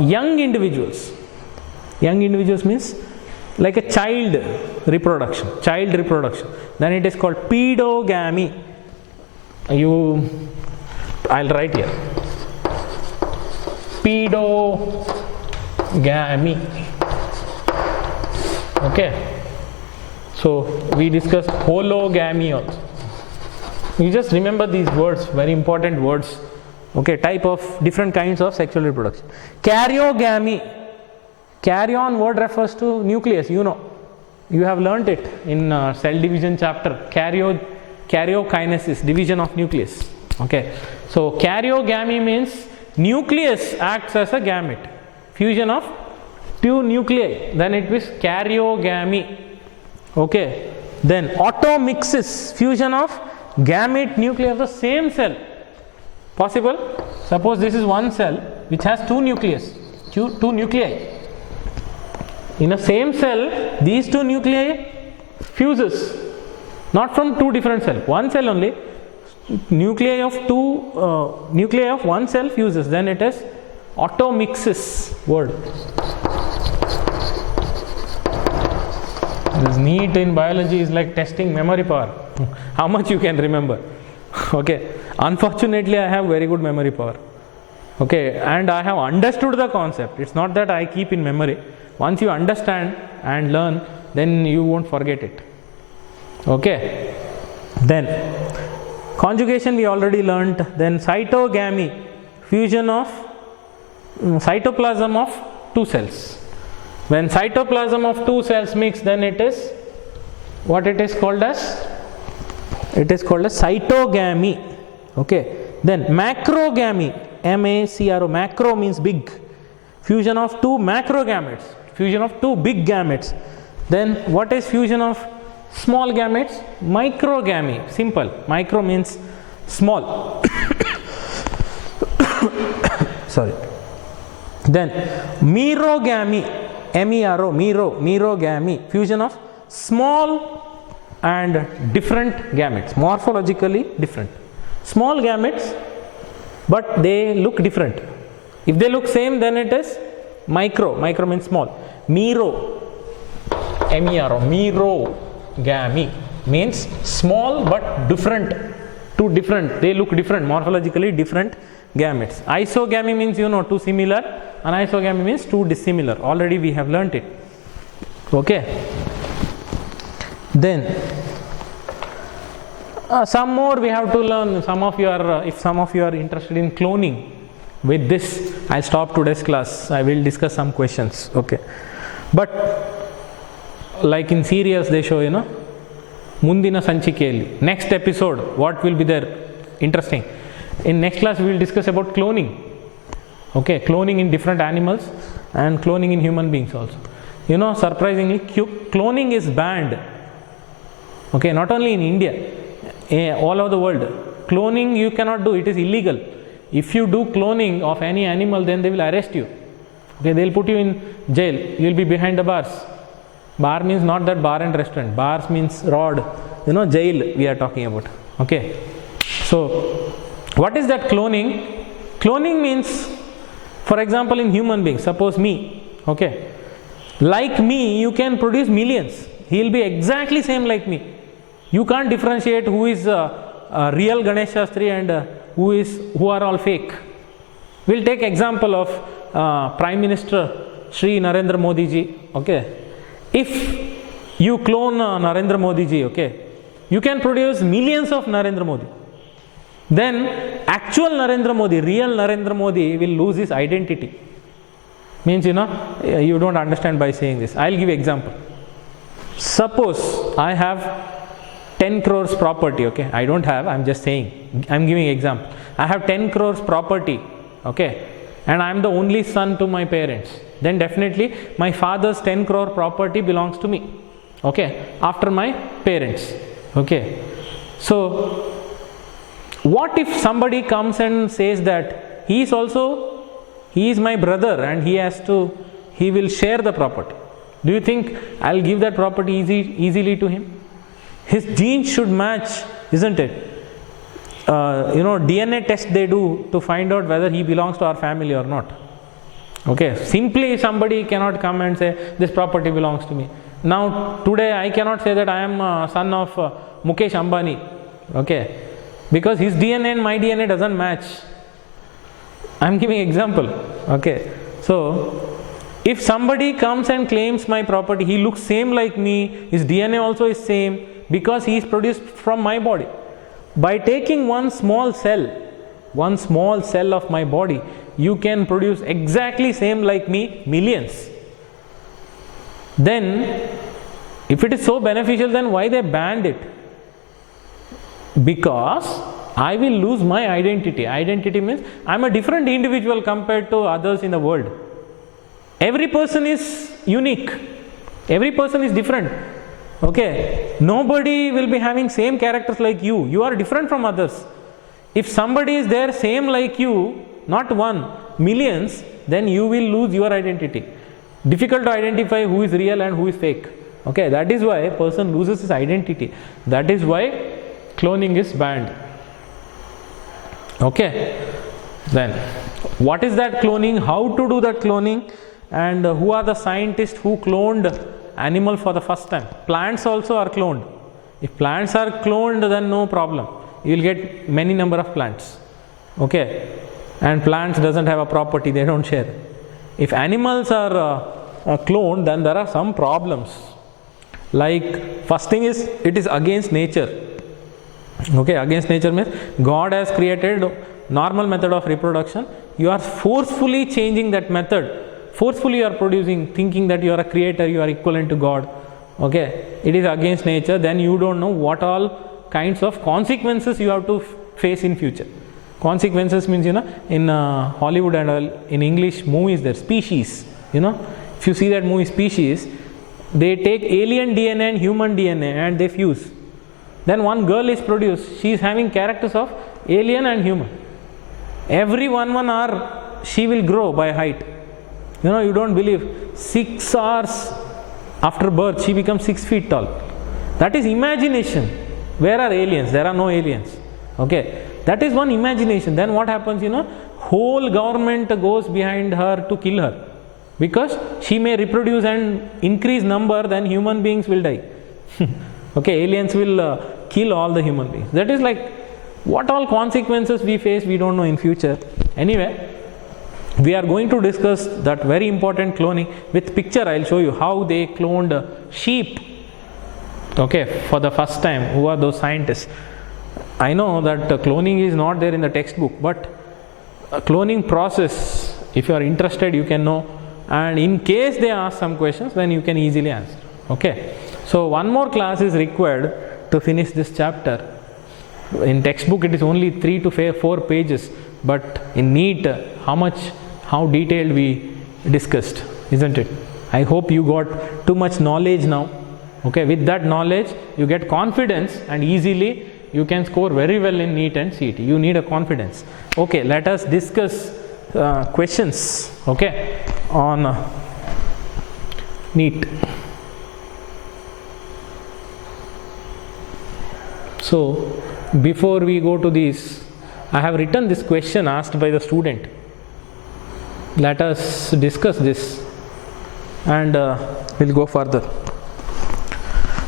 young individuals. Young individuals means like a child reproduction. Then it is called pedogamy. I'll write here. Pedogamy. Okay. So we discussed hologamy also. You just remember these words, very important words. Okay, type of different kinds of sexual reproduction. Karyogamy. Karyon word refers to nucleus, you know. You have learnt it in cell division chapter. Karyokinesis, division of nucleus. Okay. So karyogamy means nucleus acts as a gamete. Fusion of two nuclei. Then it is karyogamy. Okay. Then automixis, fusion of gamete nuclei of the same cell. Possible? Suppose this is one cell which has two nuclei. In a same cell, these two nuclei fuses, not from two different cells. One cell only, nuclei of one cell fuses. Then it is automixis word. This NEET in biology is like testing memory power. How much you can remember. Okay. Unfortunately, I have very good memory power. Okay. And I have understood the concept. It's not that I keep in memory. Once you understand and learn, then you won't forget it. Okay. Then conjugation we already learnt. Then cytogamy, fusion of cytoplasm of two cells. When cytoplasm of two cells mix, then it is what it is called as? It is called as cytogamy. Okay. Then macrogamy, M-A-C-R-O, macro means big. Fusion of two macrogametes, fusion of two big gametes. Then what is fusion of small gametes? Microgamy, simple. Micro means small. Sorry. Then merogamy, M-E-R-O, merogamy, fusion of small and different gametes, morphologically different. Small gametes, but they look different. If they look same, then it is micro. Micro means small. Mero, M-E-R-O, merogamy means small but different. Two different, they look different, morphologically different gametes. Isogamy means, you know, two similar. Anisogamy means two dissimilar. Already we have learnt it. Okay. Then some more we have to learn. Some of you are, if some of you are interested in cloning, with this I stop today's class. I will discuss some questions. Okay. But like in serials they show, you know, Mundina Sanchikeli. Next episode, what will be there? Interesting. In next class we will discuss about cloning. Okay, cloning in different animals and cloning in human beings also. You know, surprisingly, cloning is banned. Okay, not only in India, all over the world. Cloning you cannot do, it is illegal. If you do cloning of any animal, then they will arrest you. Okay, they will put you in jail. You will be behind the bars. Bar means not that bar and restaurant. Bars means rod. You know, jail we are talking about. Okay. So, what is that cloning? Cloning means, for example, in human beings, suppose me. Okay. Like me, you can produce millions. He will be exactly same like me. You can't differentiate who is real Ganesh Shastri and who are all fake. We'll take example of Prime Minister Shri Narendra Modi ji. Okay. If you clone Narendra Modi ji, okay, you can produce millions of Narendra Modi. Then actual Narendra Modi, real Narendra Modi will lose his identity. Means, you know, you don't understand by saying this. I'll give example. Suppose I have 10 crores property, okay, I don't have, I'm just saying, I'm giving example. I have 10 crores property, okay, and I'm the only son to my parents. Then definitely my father's 10 crore property belongs to me, okay, after my parents, okay. So what if somebody comes and says that he is my brother and he will share the property? Do you think I'll give that property easily to him? His genes should match, isn't it? You know, DNA test they do to find out whether he belongs to our family or not. Okay, simply somebody cannot come and say this property belongs to me. Now today I cannot say that I am a son of Mukesh Ambani, okay, because his DNA and my DNA doesn't match. I am giving example, okay. So if somebody comes and claims my property, he looks same like me, his DNA also is same, because he is produced from my body. By taking one small cell of my body, you can produce exactly same like me, millions. Then if it is so beneficial, then why they banned it? Because I will lose my identity. Identity means I am a different individual compared to others in the world. Every person is unique. Every person is different. Okay. Nobody will be having same characters like you. You are different from others. If somebody is there same like you, not one, millions, then you will lose your identity. Difficult to identify who is real and who is fake. Okay. That is why a person loses his identity. That is why cloning is banned. Okay. Then what is that cloning? How to do that cloning? And who are the scientists who cloned animal for the first time? Plants also are cloned. If plants are cloned, then no problem. You will get many number of plants. Okay. And plants doesn't have a property, they don't share. If animals are cloned, then there are some problems. Like first thing is, it is against nature. Okay, against nature means God has created normal method of reproduction. You are forcefully changing that method. Forcefully you are producing, thinking that you are a creator, you are equivalent to God. Okay, it is against nature. Then you don't know what all kinds of consequences you have to face in future. Consequences means, in Hollywood and all, in English movies there, Species. If you see that movie Species, they take alien DNA and human DNA and they fuse. Then one girl is produced. She is having characters of alien and human. Every 1 hour she will grow by height. You don't believe. 6 hours after birth she becomes 6 feet tall. That is imagination. Where are aliens? There are no aliens. Okay. That is one imagination. Then what happens? Whole government goes behind her to kill her. Because she may reproduce and increase number, then human beings will die. Okay, aliens will kill all the human beings. That is like, what all consequences we face, we don't know in future. Anyway, we are going to discuss that very important cloning. With picture I will show you how they cloned sheep. Okay, for the first time. Who are those scientists? I know that cloning is not there in the textbook, but cloning process, if you are interested, you can know. And in case they ask some questions, then you can easily answer. Okay. So one more class is required to finish this chapter. In textbook it is only 3 to 4 pages, but in NEET, how detailed we discussed, isn't it? I hope you got too much knowledge now. Okay, with that knowledge you get confidence and easily you can score very well in NEET and CET. You need a confidence. Okay, let us discuss questions, okay, on NEET. So before we go to this, I have written this question asked by the student. Let us discuss this and we'll go further.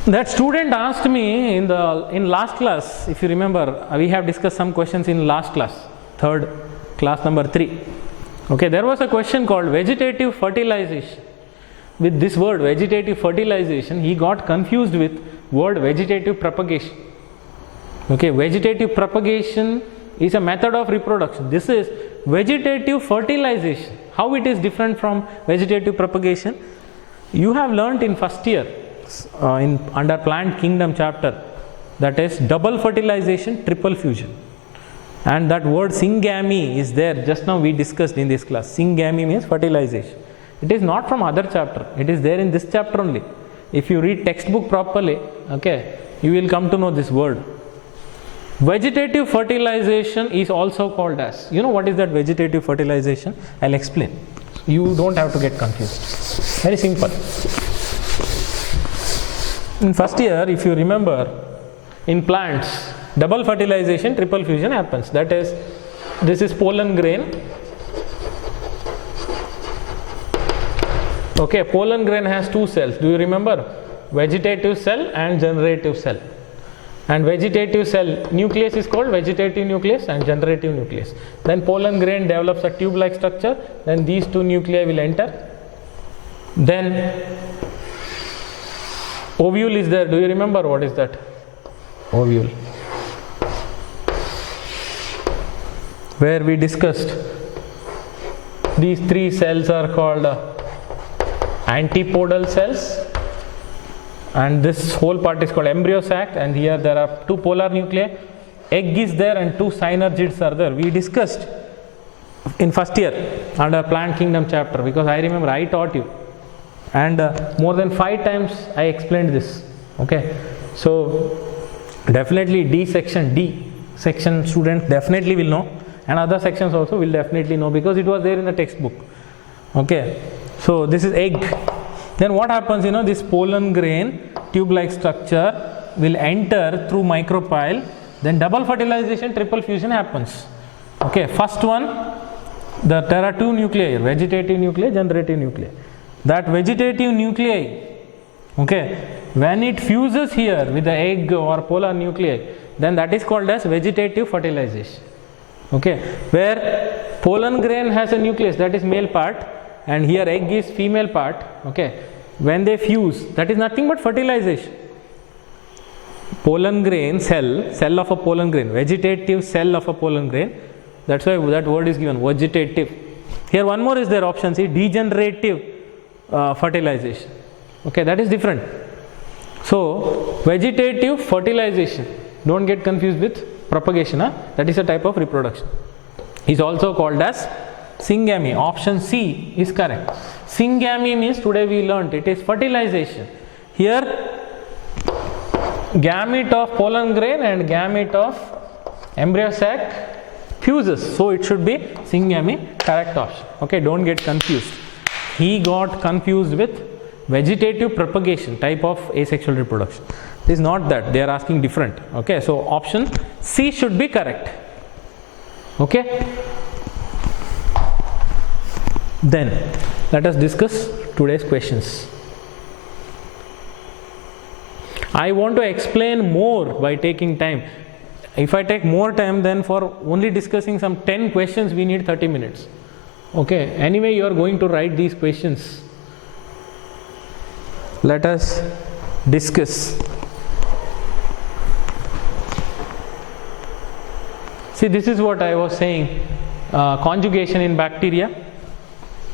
That student asked me in last class, if you remember, we have discussed some questions in last class, class number 3. Okay, there was a question called vegetative fertilization. With this word vegetative fertilization, he got confused with word vegetative propagation. Okay, vegetative propagation is a method of reproduction. This is vegetative fertilization. How it is different from vegetative propagation? You have learnt in first year under plant kingdom chapter, that is double fertilization, triple fusion. And that word syngamy is there. Just now we discussed in this class. Syngamy means fertilization. It is not from other chapter. It is there in this chapter only. If you read textbook properly, okay, you will come to know this word. Vegetative fertilization is also called as, what is that vegetative fertilization? I'll explain. You don't have to get confused. Very simple. In first year, if you remember, in plants, double fertilization, triple fusion happens. That is, this is pollen grain. Okay, pollen grain has two cells. Do you remember? Vegetative cell and generative cell. And vegetative cell nucleus is called vegetative nucleus and generative nucleus. Then pollen grain develops a tube-like structure. Then these two nuclei will enter. Then ovule is there. Do you remember what is that? Ovule. Where we discussed these three cells are called antipodal cells, and this whole part is called embryo sac, and here there are two polar nuclei, egg is there and two synergids are there. We discussed in first year under plant kingdom chapter, because I remember I taught you, and more than 5 times I explained this. Okay, so definitely D section student definitely will know, and other sections also will definitely know, because it was there in the textbook. Okay, so this is egg. Then what happens, this pollen grain tube-like structure will enter through micropyle, then double fertilization, triple fusion happens. Okay, first one, there are two nuclei, vegetative nuclei, generative nuclei. That vegetative nuclei, okay, when it fuses here with the egg or polar nuclei, then that is called as vegetative fertilization. Okay, where pollen grain has a nucleus, that is male part, and here egg is female part. Okay, when they fuse, that is nothing but fertilization. Pollen grain cell of a pollen grain, vegetative cell of a pollen grain, that's why that word is given, vegetative. Here one more is there, option C, degenerative fertilization. Okay, that is different. So vegetative fertilization, don't get confused with propagation, that is a type of reproduction, is also called as syngamy. Option C is correct. Syngamy means, today we learnt, it is fertilization. Here gamete of pollen grain and gamete of embryo sac fuses, so it should be syngamy, correct option. Okay, don't get confused. He got confused with vegetative propagation, type of asexual reproduction. It is not that, they are asking different. Okay, so option C should be correct. Okay, then let us discuss today's questions. I want to explain more by taking time. If I take more time, then for only discussing some 10 questions we need 30 minutes. Okay, anyway you are going to write these questions. Let us discuss. See, this is what I was saying, conjugation in bacteria.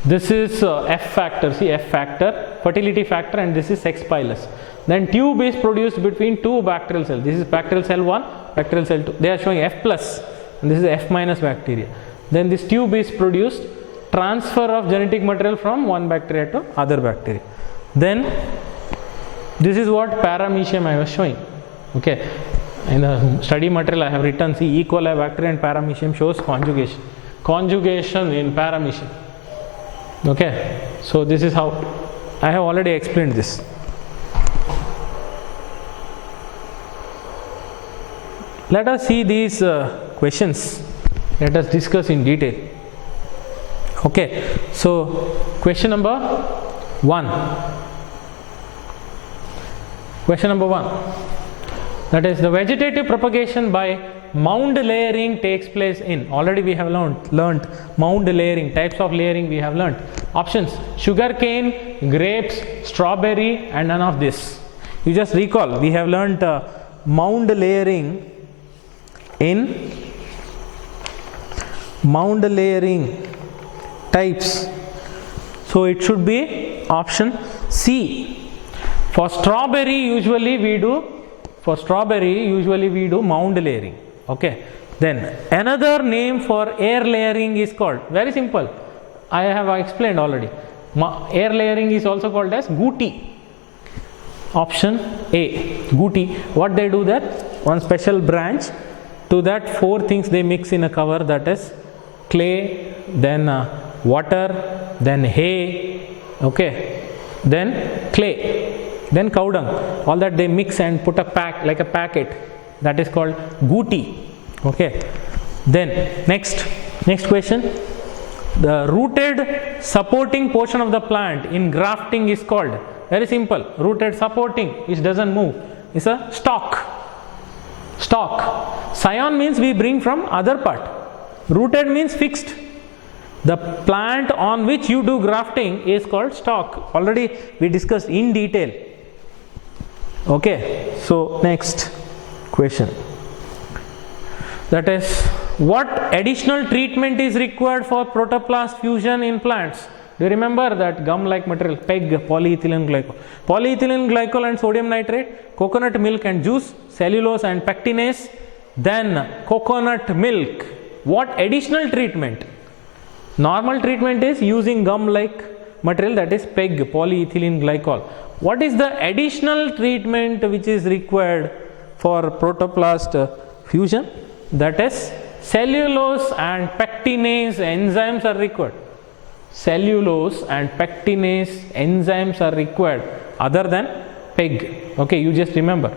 This is F factor, see F factor, fertility factor, and this is sex pilus. Then tube is produced between two bacterial cells. This is bacterial cell 1, bacterial cell 2. They are showing F plus, and this is F minus bacteria. Then this tube is produced, transfer of genetic material from one bacteria to other bacteria. Then this is what paramecium I was showing. Okay, in the study material I have written, see, E. coli bacteria and paramecium shows conjugation. Conjugation in paramecium. Okay, so this is how I have already explained this. Let us see these questions. Let us discuss in detail. Okay, so question number 1. Question number 1. That is, the vegetative propagation by mound layering takes place in. Already we have learnt mound layering, types of layering we have learnt. Options: sugarcane, grapes, strawberry, and none of this. You just recall, we have learnt mound layering in mound layering types. So it should be option C. For strawberry usually we do mound layering. Okay, then another name for air layering is called, very simple, I have explained already. Air layering is also called as guti. Option A, guti. What they do, that one special branch, to that 4 things they mix in a cover, that is clay, then water, then hay, okay, then clay, then cow dung. All that they mix and put a pack, like a packet, that is called guti. Okay, then next question. The rooted supporting portion of the plant in grafting is called, very simple, rooted supporting, which doesn't move, is a stalk. Stalk. Scion means we bring from other part. Rooted means fixed. The plant on which you do grafting is called stalk. Already we discussed in detail. Okay, so next question. That is, what additional treatment is required for protoplast fusion in plants? Do you remember that gum-like material, PEG, polyethylene glycol? Polyethylene glycol and sodium nitrate, coconut milk and juice, cellulose and pectinase, then coconut milk. What additional treatment? Normal treatment is using gum-like material, that is PEG, polyethylene glycol. What is the additional treatment which is required for protoplast fusion? That is cellulose and pectinase enzymes are required. Cellulose and pectinase enzymes are required other than PEG. Okay, you just remember.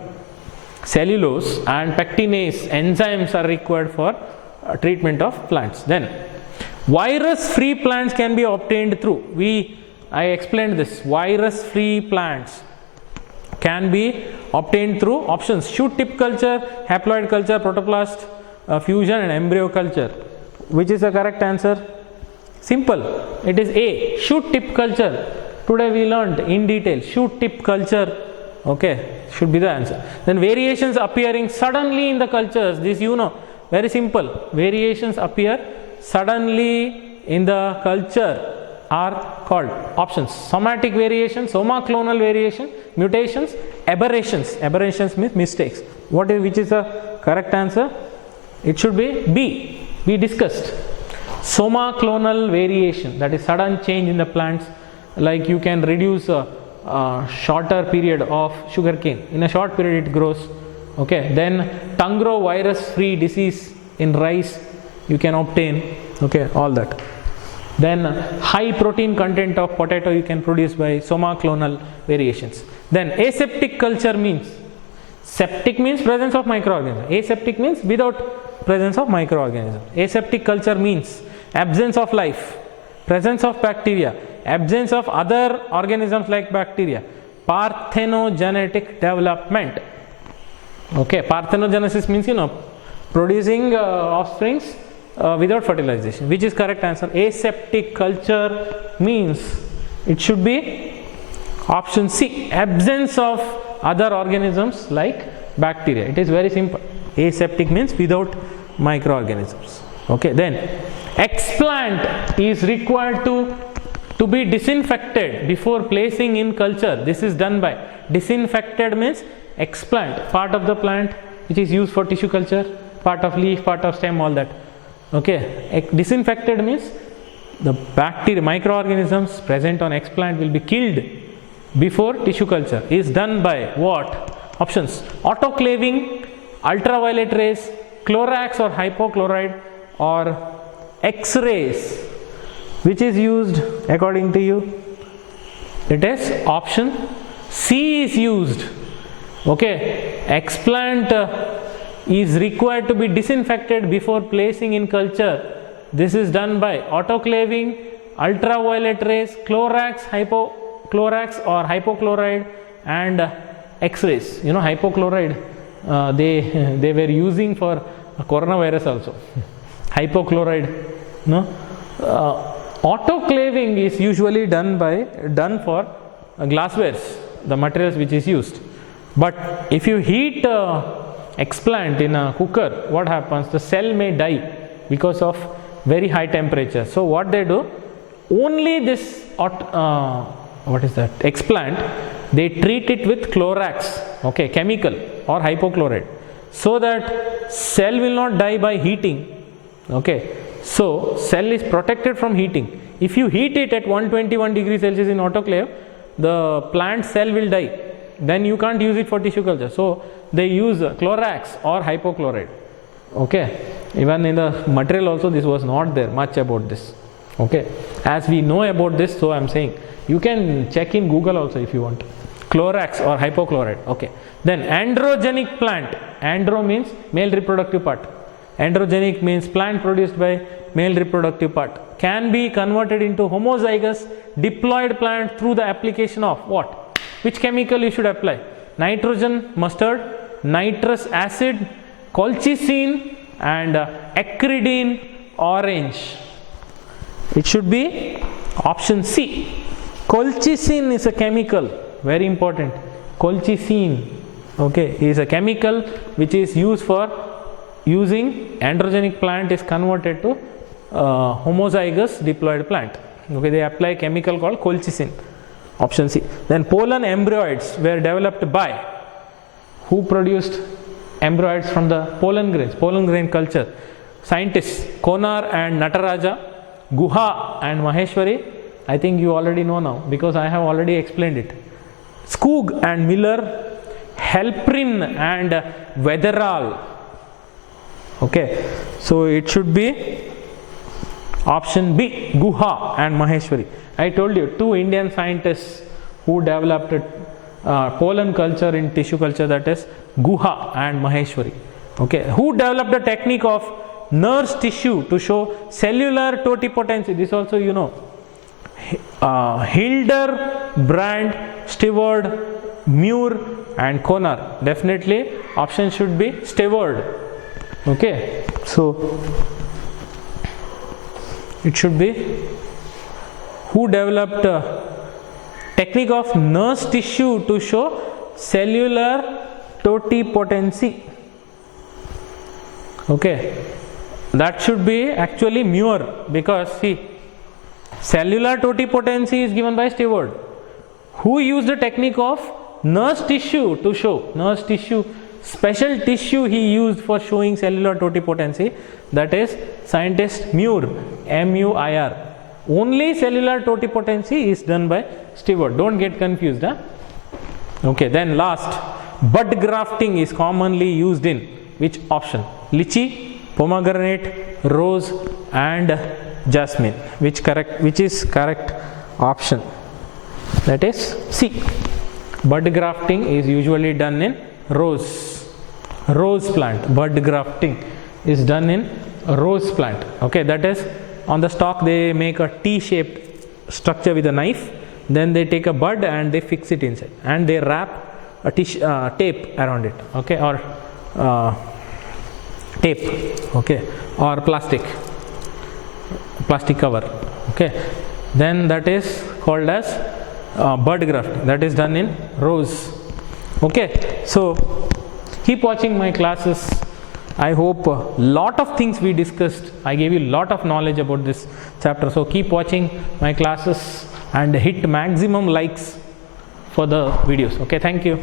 Cellulose and pectinase enzymes are required for treatment of plants. Then, virus-free plants can be obtained through. I explained this. Virus-free plants can be obtained through options: shoot tip culture, haploid culture, protoplast fusion, and embryo culture. Which is the correct answer? Simple. It is A, shoot tip culture. Today we learned in detail shoot tip culture. Okay, should be the answer. Then variations appearing suddenly in the cultures. This you know, very simple. Variations appear suddenly in the culture are called options: somatic variation, somaclonal variation, mutations, aberrations. Aberrations means mistakes. Which is the correct answer? It should be B. We discussed somaclonal variation, that is sudden change in the plants, like you can reduce a shorter period of sugarcane. In a short period it grows. Okay, then Tangro virus free disease in rice you can obtain. Okay, all that. Then high protein content of potato you can produce by somaclonal variations. Then aseptic culture means, septic means presence of microorganisms, aseptic means without presence of microorganisms. Aseptic culture means absence of life, presence of bacteria, absence of other organisms like bacteria, parthenogenetic development. Okay, parthenogenesis means producing offsprings without fertilization. Which is correct answer? Aseptic culture means it should be option C, absence of other organisms like bacteria. It is very simple. Aseptic means without microorganisms. Okay, then explant is required to be disinfected before placing in culture. This is done by, disinfected means explant, part of the plant which is used for tissue culture, part of leaf, part of stem, all that. Okay, disinfected means the bacteria, microorganisms present on explant will be killed before tissue culture. Is done by what? Options: autoclaving, ultraviolet rays, Clorax or hypochlorite, or X-rays. Which is used according to you? It is option C is used. Okay, explant is required to be disinfected before placing in culture. This is done by autoclaving, ultraviolet rays, Clorax, hypochlorite or hypochlorite, and X-rays. Hypochlorite they were using for coronavirus also. Hypochlorite. No. Autoclaving is usually done for glasswares, the materials which is used. But if you heat explant in a cooker, what happens? The cell may die because of very high temperature. So what they do? Only this explant, they treat it with Clorax, okay, chemical or hypochlorite, so that cell will not die by heating. Okay, so cell is protected from heating. If you heat it at 121 degrees Celsius in autoclave, the plant cell will die. Then you can't use it for tissue culture. So they use Clorax or hypochlorite. Okay, even in the material also this was not there much about this. Okay, as we know about this, so I am saying you can check in Google also if you want. Clorax or hypochlorite. Okay, then androgenic plant. Andro means male reproductive part. Androgenic means plant produced by male reproductive part. can be converted into homozygous diploid plant through the application of what? Which chemical you should apply? Nitrogen mustard, nitrous acid, colchicine and acridine orange. It should be option C. Colchicine is a chemical, very important. Colchicine, okay, is a chemical which is used for using androgenic plant is converted to homozygous diploid plant. Okay, they apply chemical called colchicine. Option C. Then pollen embryoids were developed by who produced embryoids from the pollen grains, pollen grain culture? Scientists Konar and Nataraja, Guha and Maheshwari. I think you already know now because I have already explained it. Skoog and Miller, Halprin and Weatherall. Okay, so it should be option B, Guha and Maheshwari. I told you 2 Indian scientists who developed pollen culture in tissue culture, that is Guha and Maheshwari. Okay, who developed the technique of nurse tissue to show cellular totipotency? This also you know. Hildebrand, Steward, Muir and Konar. Definitely option should be Steward. Okay, so it should be who developed technique of nurse tissue to show cellular totipotency. Okay, that should be actually Muir, because see, cellular totipotency is given by Steward. Who used the technique of nurse tissue to show? Nurse tissue, special tissue he used for showing cellular totipotency, that is scientist Muir, M-U-I-R. Only cellular totipotency is done by Steward. Don't get confused. Huh? Okay, then last, bud grafting is commonly used in which option? Lychee, pomegranate, rose and jasmine. Which is correct option? That is C. Bud grafting is usually done in rose plant. Bud grafting is done in rose plant. Okay, that is on the stalk they make a T-shaped structure with a knife, then they take a bud and they fix it inside and they wrap a tape around it. Okay, or tape, okay, or plastic cover. Okay, then that is called as bud graft. That is done in rose. Okay, so keep watching my classes. I hope a lot of things we discussed. I gave you a lot of knowledge about this chapter. So keep watching my classes and hit maximum likes for the videos. Okay, thank you.